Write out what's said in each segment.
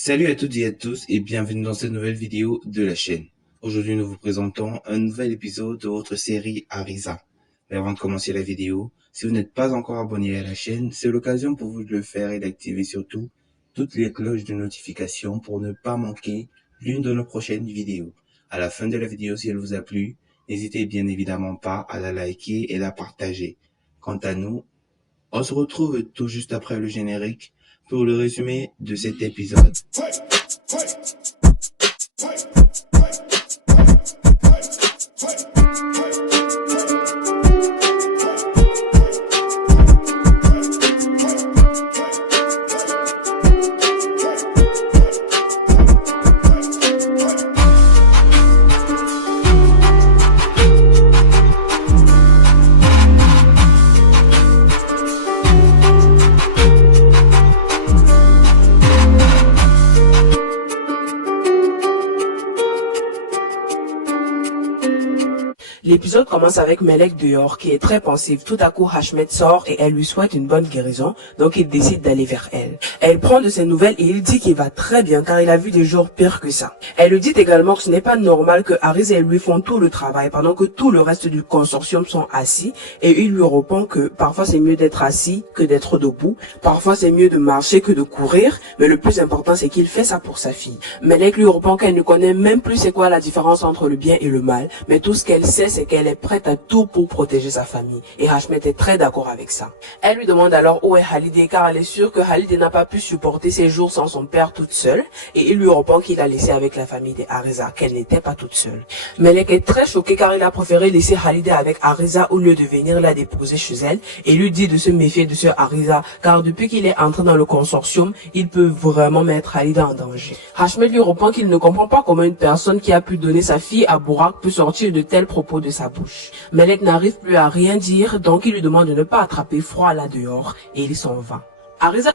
Salut à toutes et à tous et bienvenue dans cette nouvelle vidéo de la chaîne. Aujourd'hui nous vous présentons un nouvel épisode de votre série Arisa. Mais avant de commencer la vidéo, si vous n'êtes pas encore abonné à la chaîne, c'est l'occasion pour vous de le faire et d'activer surtout toutes les cloches de notification pour ne pas manquer l'une de nos prochaines vidéos. À la fin de la vidéo, si elle vous a plu, n'hésitez bien évidemment pas à la liker et la partager. Quant à nous, on se retrouve tout juste après le générique pour le résumé de cet épisode. L'épisode commence avec Melek dehors qui est très pensive. Tout à coup, Hashmet sort et elle lui souhaite une bonne guérison, donc il décide d'aller vers elle. Elle prend de ses nouvelles et il dit qu'il va très bien car il a vu des jours pires que ça. Elle lui dit également que ce n'est pas normal que Haris et lui font tout le travail pendant que tout le reste du consortium sont assis, et il lui répond que parfois c'est mieux d'être assis que d'être debout, parfois c'est mieux de marcher que de courir, mais le plus important c'est qu'il fait ça pour sa fille. Melek lui répond qu'elle ne connaît même plus c'est quoi la différence entre le bien et le mal, mais tout ce qu'elle sait c'est qu'elle est prête à tout pour protéger sa famille. Et Hashmet est très d'accord avec ça. Elle lui demande alors où est Halidé car elle est sûre que Halidé n'a pas pu supporter ses jours sans son père toute seule. Et il lui répond qu'il a laissé avec la famille des Arisa, qu'elle n'était pas toute seule. Melek est très choqué car il a préféré laisser Halidé avec Arisa au lieu de venir la déposer chez elle. Et lui dit de se méfier de ce Arisa car depuis qu'il est entré dans le consortium, il peut vraiment mettre Halidé en danger. Hashmet lui répond qu'il ne comprend pas comment une personne qui a pu donner sa fille à Bourak peut sortir de tels propos de sa bouche. Melek n'arrive plus à rien dire, donc il lui demande de ne pas attraper froid là dehors et il s'en va. Arisa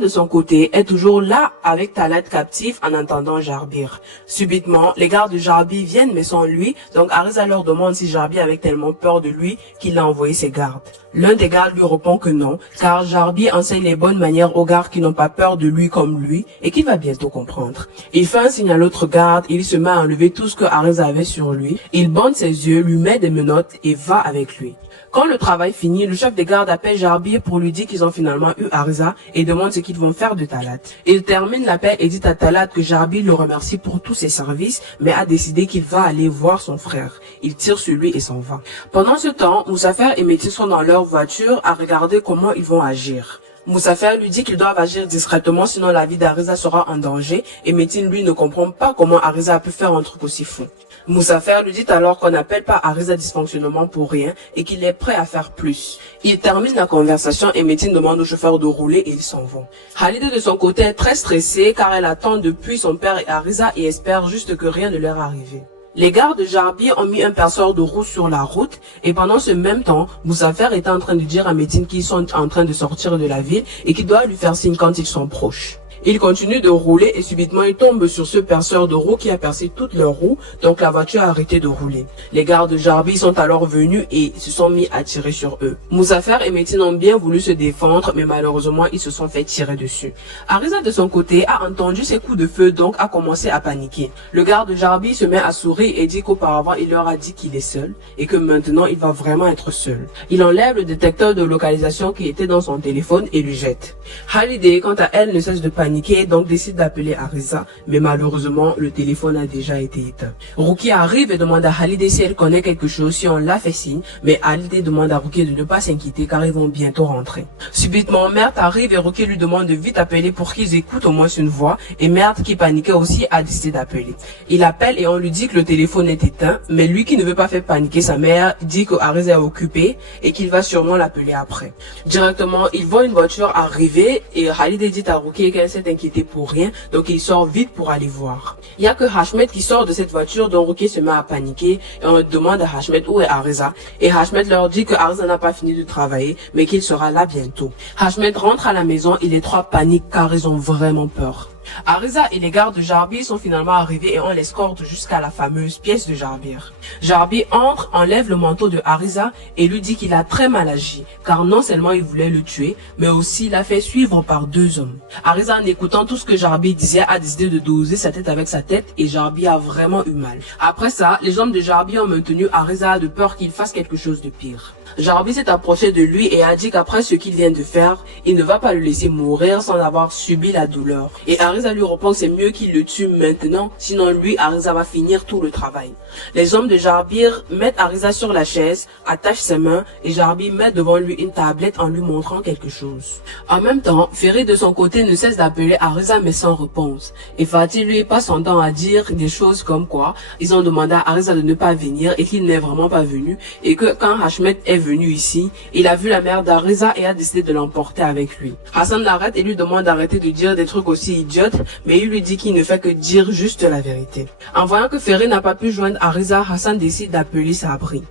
de son côté est toujours là avec Talat captif en attendant Jarbir. Subitement, les gardes de Jarbir viennent mais sans lui, donc Arisa leur demande si Jarbir avait tellement peur de lui qu'il a envoyé ses gardes. L'un des gardes lui répond que non, car Jarbir enseigne les bonnes manières aux gardes qui n'ont pas peur de lui comme lui et qu'il va bientôt comprendre. Il fait un signe à l'autre garde, il se met à enlever tout ce que Arisa avait sur lui, il bande ses yeux, lui met des menottes et va avec lui. Quand le travail finit, le chef des gardes appelle Jarbir pour lui dire qu'ils ont finalement eu Arisa et demande ce qu'ils vont faire de Talat. Il termine l'appel et dit à Talat que Jarbir le remercie pour tous ses services, mais a décidé qu'il va aller voir son frère. Il tire sur lui et s'en va. Pendant ce temps, Moussafer et Métis sont dans leur voiture à regarder comment ils vont agir. Moussafer lui dit qu'ils doivent agir discrètement sinon la vie d'Arisa sera en danger et Métine lui ne comprend pas comment Arisa a pu faire un truc aussi fou. Moussafer lui dit alors qu'on n'appelle pas Arisa dysfonctionnement pour rien et qu'il est prêt à faire plus. Il termine la conversation et Métine demande au chauffeur de rouler et ils s'en vont. Halidé de son côté est très stressée car elle attend depuis son père et Arisa et espère juste que rien ne leur arrive. Les gardes de Jarbir ont mis un perceur de roue sur la route et pendant ce même temps, Moussafer est en train de dire à Métine qu'ils sont en train de sortir de la ville et qu'il doit lui faire signe quand ils sont proches. Il continue de rouler et subitement il tombe sur ce perceur de roue qui a percé toutes leurs roues, donc la voiture a arrêté de rouler. Les gardes de Jarbir sont alors venus et se sont mis à tirer sur eux. Moussafer et Métine ont bien voulu se défendre, mais malheureusement ils se sont fait tirer dessus. Arisa de son côté a entendu ces coups de feu, donc a commencé à paniquer. Le garde de Jarbir se met à sourire et dit qu'auparavant il leur a dit qu'il est seul et que maintenant il va vraiment être seul. Il enlève le détecteur de localisation qui était dans son téléphone et lui jette. Halidé, quant à elle, ne cesse de paniquer, donc décide d'appeler Arisa, mais malheureusement le téléphone a déjà été éteint. Ruki arrive et demande à Halidé si elle connaît quelque chose, si on l'a fait signe, mais Halidé demande à Ruki de ne pas s'inquiéter car ils vont bientôt rentrer. Subitement, Mert arrive et Ruki lui demande de vite appeler pour qu'ils écoutent au moins une voix, et Mert qui paniquait aussi a décidé d'appeler. Il appelle et on lui dit que le téléphone est éteint, mais lui qui ne veut pas faire paniquer sa mère dit que Arisa est occupé et qu'il va sûrement l'appeler après. Directement, il voit une voiture arriver et Halidé dit à Ruki qu'elle s'est inquiétée pour rien, donc il sort vite pour aller voir. Il y a que Hashmet qui sort de cette voiture, donc Ruki se met à paniquer et on demande à Hashmet où est Arisa et Hashmet leur dit que Arisa n'a pas fini de travailler mais qu'il sera là bientôt. Hashmet rentre à la maison et les trois paniquent car ils ont vraiment peur. Ariza et les gardes de Jarbir sont finalement arrivés et on l'escorte jusqu'à la fameuse pièce de Jarbir. Jarbir entre, enlève le manteau de Ariza et lui dit qu'il a très mal agi, car non seulement il voulait le tuer, mais aussi l'a fait suivre par 2 hommes. Ariza, en écoutant tout ce que Jarbir disait, a décidé de doser sa tête avec sa tête et Jarbir a vraiment eu mal. Après ça, les hommes de Jarbir ont maintenu Ariza de peur qu'il fasse quelque chose de pire. Jarbir s'est approché de lui et a dit qu'après ce qu'il vient de faire, il ne va pas le laisser mourir sans avoir subi la douleur. Et Ariza lui répond que c'est mieux qu'il le tue maintenant, sinon lui, Ariza va finir tout le travail. Les hommes de Jarbir mettent Ariza sur la chaise, attachent ses mains et Jarbir met devant lui une tablette en lui montrant quelque chose. En même temps, Ferry de son côté ne cesse d'appeler Ariza mais sans réponse. Et Fatih lui passe son temps à dire des choses comme quoi ils ont demandé à Ariza de ne pas venir et qu'il n'est vraiment pas venu et que quand Hashmet est venu ici, il a vu la mère d'Ariza et a décidé de l'emporter avec lui. Hassan l'arrête et lui demande d'arrêter de dire des trucs aussi idiotes, mais il lui dit qu'il ne fait que dire juste la vérité. En voyant que Ferry n'a pas pu joindre Ariza, Hassan décide d'appeler Sabri.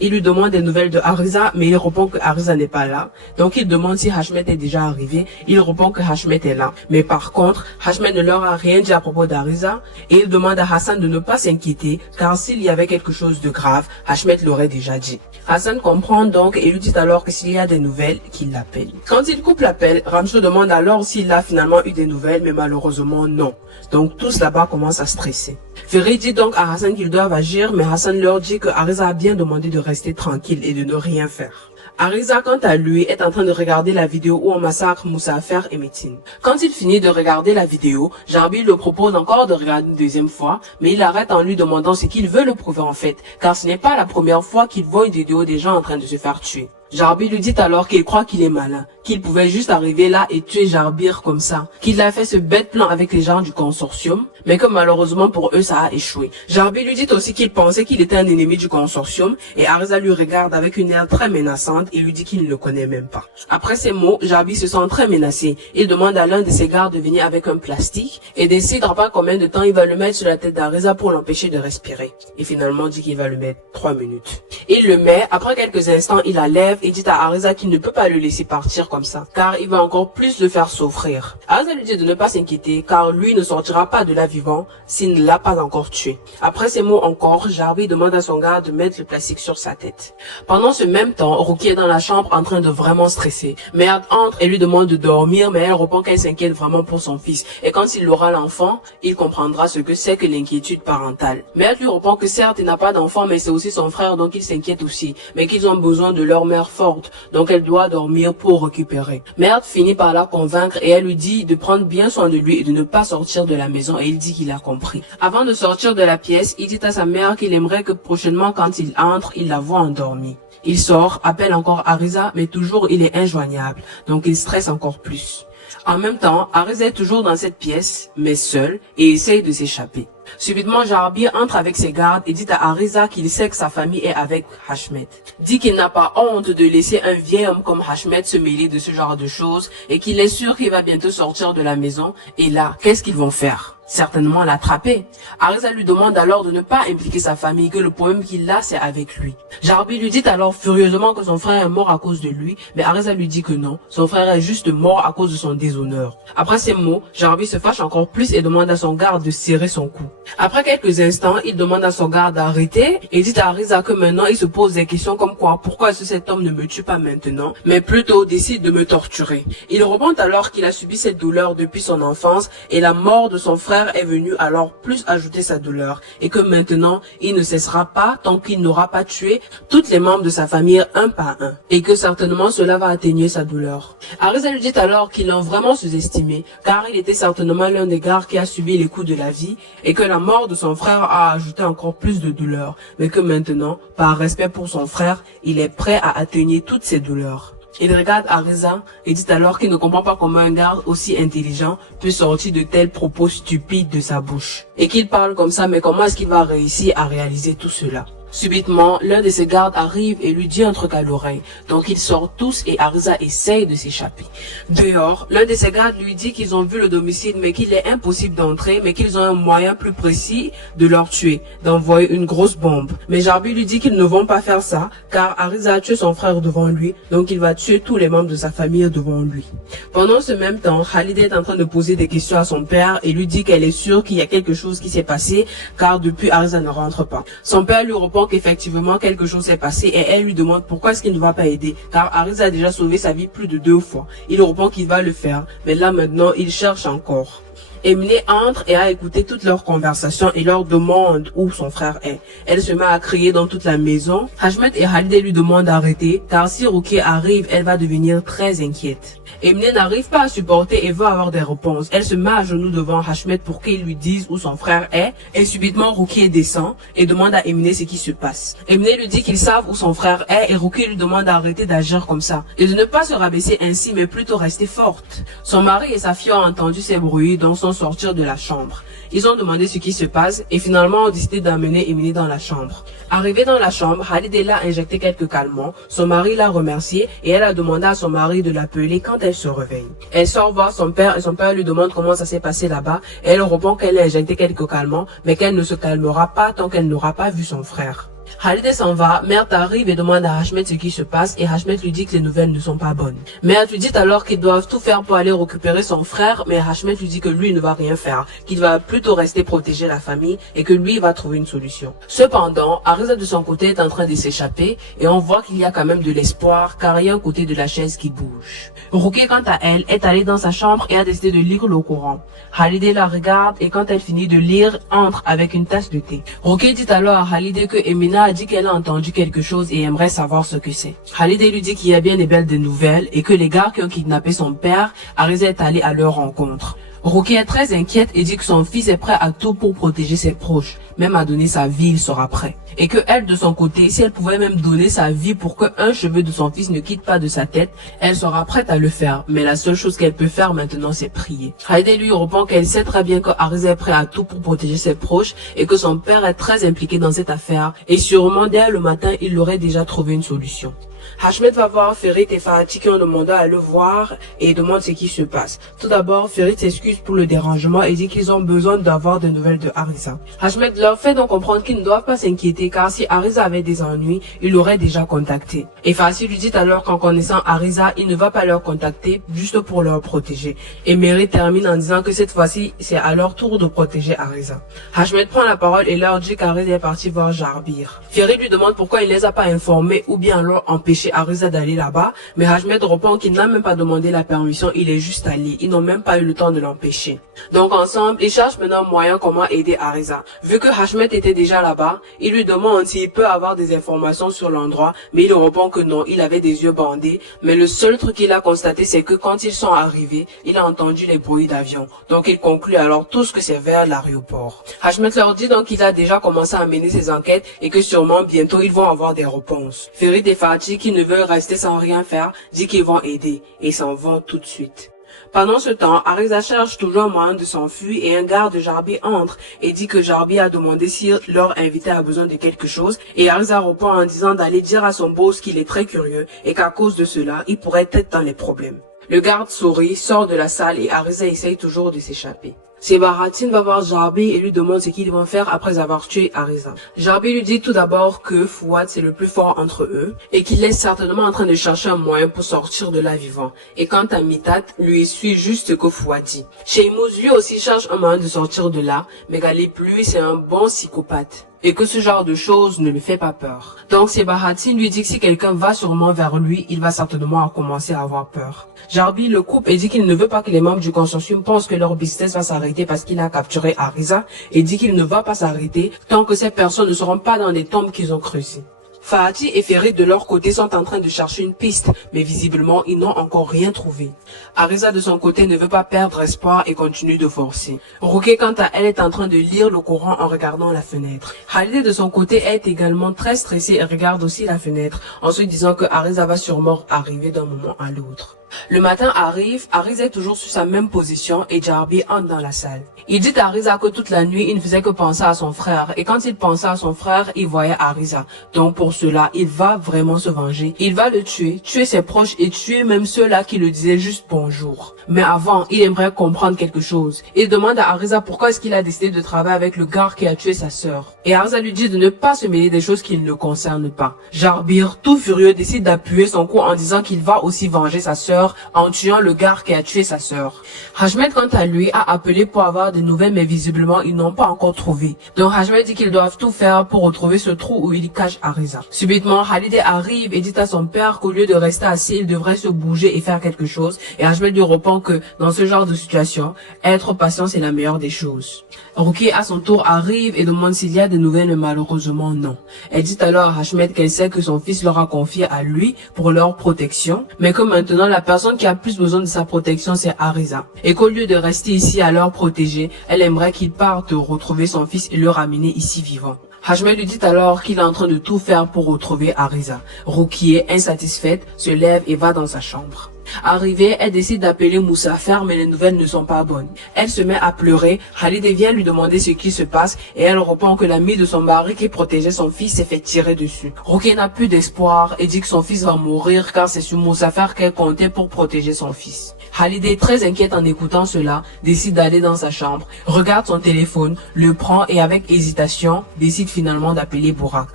Il lui demande des nouvelles de Ariza, mais il répond que Ariza n'est pas là. Donc il demande si Hashmet est déjà arrivé. Il répond que Hashmet est là. Mais par contre, Hashmet ne leur a rien dit à propos d'Ariza et il demande à Hassan de ne pas s'inquiéter, car s'il y avait quelque chose de grave, Hashmet l'aurait déjà dit. Hassan comprend donc et lui dit alors que s'il y a des nouvelles, qu'il l'appelle. Quand il coupe l'appel, Ramcho demande alors s'il a finalement eu des nouvelles, mais malheureusement non. Donc tous là-bas commencent à stresser. Ferry dit donc à Hassan qu'ils doivent agir, mais Hassan leur dit que Ariza a bien demandé de rester tranquille et de ne rien faire. Ariza, quant à lui, est en train de regarder la vidéo où on massacre Moussafer et Metin. Quand il finit de regarder la vidéo, Jarbir le propose encore de regarder une 2e fois, mais il arrête en lui demandant ce qu'il veut le prouver en fait, car ce n'est pas la première fois qu'il voit une vidéo des gens en train de se faire tuer. Jarbir lui dit alors qu'il croit qu'il est malin, qu'il pouvait juste arriver là et tuer Jarbir comme ça, qu'il a fait ce bête plan avec les gens du consortium, mais que malheureusement pour eux ça a échoué. Jarbir lui dit aussi qu'il pensait qu'il était un ennemi du consortium et Ariza lui regarde avec une air très menaçante et lui dit qu'il ne le connaît même pas. Après ces mots, Jarbir se sent très menacé. Il demande à l'un de ses gardes de venir avec un plastique et décide pas combien de temps il va le mettre sur la tête d'Ariza pour l'empêcher de respirer. Et finalement dit qu'il va le mettre 3 minutes. Il le met, après quelques instants il la lève et dit à Ariza qu'il ne peut pas le laisser partir comme ça, car il va encore plus le faire souffrir. Ariza lui dit de ne pas s'inquiéter, car lui ne sortira pas de là vivant s'il ne l'a pas encore tué. Après ces mots encore, Jarbir demande à son garde de mettre le plastique sur sa tête. Pendant ce même temps, Ruki est dans la chambre en train de vraiment stresser. Merde entre et lui demande de dormir, mais elle répond qu'elle s'inquiète vraiment pour son fils. Et quand il aura l'enfant, il comprendra ce que c'est que l'inquiétude parentale. Merde lui répond que certes il n'a pas d'enfant, mais c'est aussi son frère, donc il s'inquiète aussi, mais qu'ils ont besoin de leur mère forte, donc elle doit dormir pour récupérer. Merde finit par la convaincre et elle lui dit de prendre bien soin de lui et de ne pas sortir de la maison et il dit qu'il a compris. Avant de sortir de la pièce, il dit à sa mère qu'il aimerait que prochainement quand il entre, il la voit endormie. Il sort, appelle encore Ariza, mais toujours il est injoignable, donc il stresse encore plus. En même temps, Ariza est toujours dans cette pièce, mais seul, et essaye de s'échapper. Subitement, Jarbir entre avec ses gardes et dit à Ariza qu'il sait que sa famille est avec Hashmet. Dit qu'il n'a pas honte de laisser un vieil homme comme Hashmet se mêler de ce genre de choses et qu'il est sûr qu'il va bientôt sortir de la maison. Et là, qu'est-ce qu'ils vont faire? Certainement l'attraper. Ariza lui demande alors de ne pas impliquer sa famille, que le problème qu'il a, c'est avec lui. Jarbir lui dit alors furieusement que son frère est mort à cause de lui, mais Ariza lui dit que non, son frère est juste mort à cause de son déshonneur. Après ces mots, Jarbir se fâche encore plus et demande à son garde de serrer son cou. Après quelques instants, il demande à son garde d'arrêter et dit à Ariza que maintenant il se pose des questions comme quoi, pourquoi est-ce que cet homme ne me tue pas maintenant, mais plutôt décide de me torturer. Il répond alors qu'il a subi cette douleur depuis son enfance et la mort de son frère est venu alors plus ajouter sa douleur et que maintenant il ne cessera pas tant qu'il n'aura pas tué tous les membres de sa famille un par un et que certainement cela va atténuer sa douleur. Ariza lui dit alors qu'ils l'ont vraiment sous-estimé car il était certainement l'un des gardes qui a subi les coups de la vie et que la mort de son frère a ajouté encore plus de douleur, mais que maintenant, par respect pour son frère, il est prêt à atténuer toutes ces douleurs. Il regarde Ariza et dit alors qu'il ne comprend pas comment un garde aussi intelligent peut sortir de tels propos stupides de sa bouche. Et qu'il parle comme ça, mais comment est-ce qu'il va réussir à réaliser tout cela? Subitement, l'un de ses gardes arrive et lui dit un truc à l'oreille. Donc ils sortent tous et Ariza essaye de s'échapper. Dehors, l'un de ses gardes lui dit qu'ils ont vu le domicile mais qu'il est impossible d'entrer, mais qu'ils ont un moyen plus précis de leur tuer, d'envoyer une grosse bombe. Mais Jarby lui dit qu'ils ne vont pas faire ça car Ariza a tué son frère devant lui, donc il va tuer tous les membres de sa famille devant lui. Pendant ce même temps, Halide est en train de poser des questions à son père et lui dit qu'elle est sûre qu'il y a quelque chose qui s'est passé car depuis Ariza ne rentre pas. Son père lui répond qu'effectivement quelque chose s'est passé et elle lui demande pourquoi est-ce qu'il ne va pas aider car Ariza a déjà sauvé sa vie plus de 2 fois. Il répond qu'il va le faire, mais là maintenant il cherche encore. Emine entre et a écouté toute leur conversation et leur demande où son frère est. Elle se met à crier dans toute la maison. Hashmet et Halide lui demandent d'arrêter car si Ruki arrive, elle va devenir très inquiète. Emine n'arrive pas à supporter et veut avoir des réponses. Elle se met à genoux devant Hashmet pour qu'il lui dise où son frère est et subitement Ruki descend et demande à Emine ce qui se passe. Emine lui dit qu'ils savent où son frère est et Ruki lui demande d'arrêter d'agir comme ça et de ne pas se rabaisser ainsi mais plutôt rester forte. Son mari et sa fille ont entendu ces bruits donc sont sortir de la chambre. Ils ont demandé ce qui se passe et finalement ont décidé d'amener Emine dans la chambre. Arrivée dans la chambre, Halide l'a injecté quelques calmants. Son mari l'a remercié et elle a demandé à son mari de l'appeler quand elle se réveille. Elle sort voir son père et son père lui demande comment ça s'est passé là-bas. Elle répond qu'elle a injecté quelques calmants mais qu'elle ne se calmera pas tant qu'elle n'aura pas vu son frère. Halide s'en va, Mert arrive et demande à Hashmet ce qui se passe et Hashmet lui dit que les nouvelles ne sont pas bonnes. Mert lui dit alors qu'ils doivent tout faire pour aller récupérer son frère, mais Hashmet lui dit que lui ne va rien faire, qu'il va plutôt rester protéger la famille et que lui va trouver une solution. Cependant, Ariza de son côté est en train de s'échapper et on voit qu'il y a quand même de l'espoir car il y a un côté de la chaise qui bouge. Ruki quant à elle est allée dans sa chambre et a décidé de lire le Coran. Halide la regarde et quand elle finit de lire, entre avec une tasse de thé. Ruki dit alors à Halide que Emina a dit qu'elle a entendu quelque chose et aimerait savoir ce que c'est. Halide lui dit qu'il y a bien des belles nouvelles et que les gars qui ont kidnappé son père, Ariza est allé à leur rencontre. Ruki est très inquiète et dit que son fils est prêt à tout pour protéger ses proches, même à donner sa vie, il sera prêt. Et que elle, de son côté, si elle pouvait même donner sa vie pour qu'un cheveu de son fils ne quitte pas de sa tête, elle sera prête à le faire. Mais la seule chose qu'elle peut faire maintenant, c'est prier. Halide lui répond qu'elle sait très bien que Ariza est prêt à tout pour protéger ses proches et que son père est très impliqué dans cette affaire et sûrement dès le matin, il aurait déjà trouvé une solution. Hashmet va voir Ferit et Fatih qui ont demandé à le voir et demande ce qui se passe. Tout d'abord, Ferit s'excuse pour le dérangement et dit qu'ils ont besoin d'avoir des nouvelles de Ariza. Hashmet leur fait donc comprendre qu'ils ne doivent pas s'inquiéter car si Ariza avait des ennuis, il l'aurait déjà contacté. Et Fatih lui dit alors qu'en connaissant Ariza, il ne va pas leur contacter juste pour leur protéger. Et Mary termine en disant que cette fois-ci, c'est à leur tour de protéger Ariza. Hashmet prend la parole et leur dit qu'Ariza est parti voir Jarbir. Ferit lui demande pourquoi il ne les a pas informés ou bien alors empêché Ariza d'aller là-bas, mais Hashmet répond qu'il n'a même pas demandé la permission, il est juste allé. Ils n'ont même pas eu le temps de l'empêcher. Donc ensemble, ils cherchent maintenant moyen comment aider Ariza. Vu que Hashmet était déjà là-bas, il lui demande s'il peut avoir des informations sur l'endroit, mais il répond que non, il avait des yeux bandés. Mais le seul truc qu'il a constaté, c'est que quand ils sont arrivés, il a entendu les bruits d'avion. Donc il conclut alors tous que c'est vers l'aéroport. Hashmet leur dit donc qu'il a déjà commencé à mener ses enquêtes et que sûrement bientôt ils vont avoir des réponses. Ferit et Fatih, qui ne veulent rester sans rien faire, dit qu'ils vont aider et s'en vont tout de suite. Pendant ce temps, Ariza cherche toujours un moyen de s'enfuir et un garde de Jarby entre et dit que Jarby a demandé si leur invité a besoin de quelque chose et Ariza répond en disant d'aller dire à son boss qu'il est très curieux et qu'à cause de cela, il pourrait être dans les problèmes. Le garde sourit, sort de la salle et Ariza essaye toujours de s'échapper. Sebaratin va voir Jarby et lui demande ce qu'ils vont faire après avoir tué Ariza. Jarby lui dit tout d'abord que Fouad c'est le plus fort entre eux et qu'il est certainement en train de chercher un moyen pour sortir de là vivant. Et quant à Mitat, lui suit juste ce que Fouad dit. Sheimouz lui aussi cherche un moyen de sortir de là, mais Galip lui c'est un bon psychopathe. Et que ce genre de choses ne lui fait pas peur. Donc Sebaratin lui dit que si quelqu'un va sûrement vers lui, il va certainement commencer à avoir peur. Jarby le coupe et dit qu'il ne veut pas que les membres du consortium pensent que leur business va s'arrêter parce qu'il a capturé Ariza et dit qu'il ne va pas s'arrêter tant que ces personnes ne seront pas dans les tombes qu'ils ont creusées. Fatih et Ferit de leur côté sont en train de chercher une piste, mais visiblement ils n'ont encore rien trouvé. Ariza de son côté ne veut pas perdre espoir et continue de forcer. Ruki quant à elle est en train de lire le Coran en regardant la fenêtre. Halide de son côté est également très stressée et regarde aussi la fenêtre en se disant que Ariza va sûrement arriver d'un moment à l'autre. Le matin arrive, Arisa est toujours sur sa même position et Jarby entre dans la salle. Il dit à Arisa que toute la nuit, il ne faisait que penser à son frère et quand il pensait à son frère, il voyait Arisa. Donc pour cela, il va vraiment se venger. Il va le tuer ses proches et tuer même ceux-là qui le disaient juste bonjour. Mais avant, il aimerait comprendre quelque chose. Il demande à Arisa pourquoi est-ce qu'il a décidé de travailler avec le gars qui a tué sa sœur. Et Arisa lui dit de ne pas se mêler des choses qui ne le concernent pas. Jarby, tout furieux, décide d'appuyer son coup en disant qu'il va aussi venger sa sœur en tuant le gars qui a tué sa sœur. Hashmet, quant à lui, a appelé pour avoir des nouvelles, mais visiblement, ils n'ont pas encore trouvé. Donc Hashmet dit qu'ils doivent tout faire pour retrouver ce trou où il cache Arisa. Subitement, Halide arrive et dit à son père qu'au lieu de rester assis, il devrait se bouger et faire quelque chose. Et Hashmet lui répond que dans ce genre de situation, être patient c'est la meilleure des choses. Ruki à son tour arrive et demande s'il y a des nouvelles, mais malheureusement non. Elle dit alors à Hashmet qu'elle sait que son fils leur a confié à lui pour leur protection, mais que maintenant la personne qui a plus besoin de sa protection c'est Arisa. Et qu'au lieu de rester ici à leur protéger, elle aimerait qu'il parte retrouver son fils et le ramener ici vivant. Hashmet lui dit alors qu'il est en train de tout faire pour retrouver Arisa. Ruki, insatisfaite, se lève et va dans sa chambre. Arrivée, elle décide d'appeler Moussafer, mais les nouvelles ne sont pas bonnes. Elle se met à pleurer. Khalid vient lui demander ce qui se passe et elle répond que l'ami de son mari qui protégeait son fils s'est fait tirer dessus. Ruki n'a plus d'espoir et dit que son fils va mourir car c'est sur Moussafer qu'elle comptait pour protéger son fils. Khalid, très inquiète en écoutant cela, décide d'aller dans sa chambre, regarde son téléphone, le prend et avec hésitation, décide finalement d'appeler Bourak.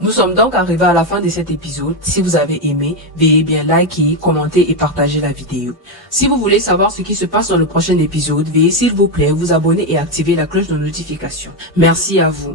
Nous sommes donc arrivés à la fin de cet épisode. Si vous avez aimé, veuillez bien liker, commenter et partager la vidéo. Si vous voulez savoir ce qui se passe dans le prochain épisode, veuillez s'il vous plaît vous abonner et activer la cloche de notification. Merci à vous.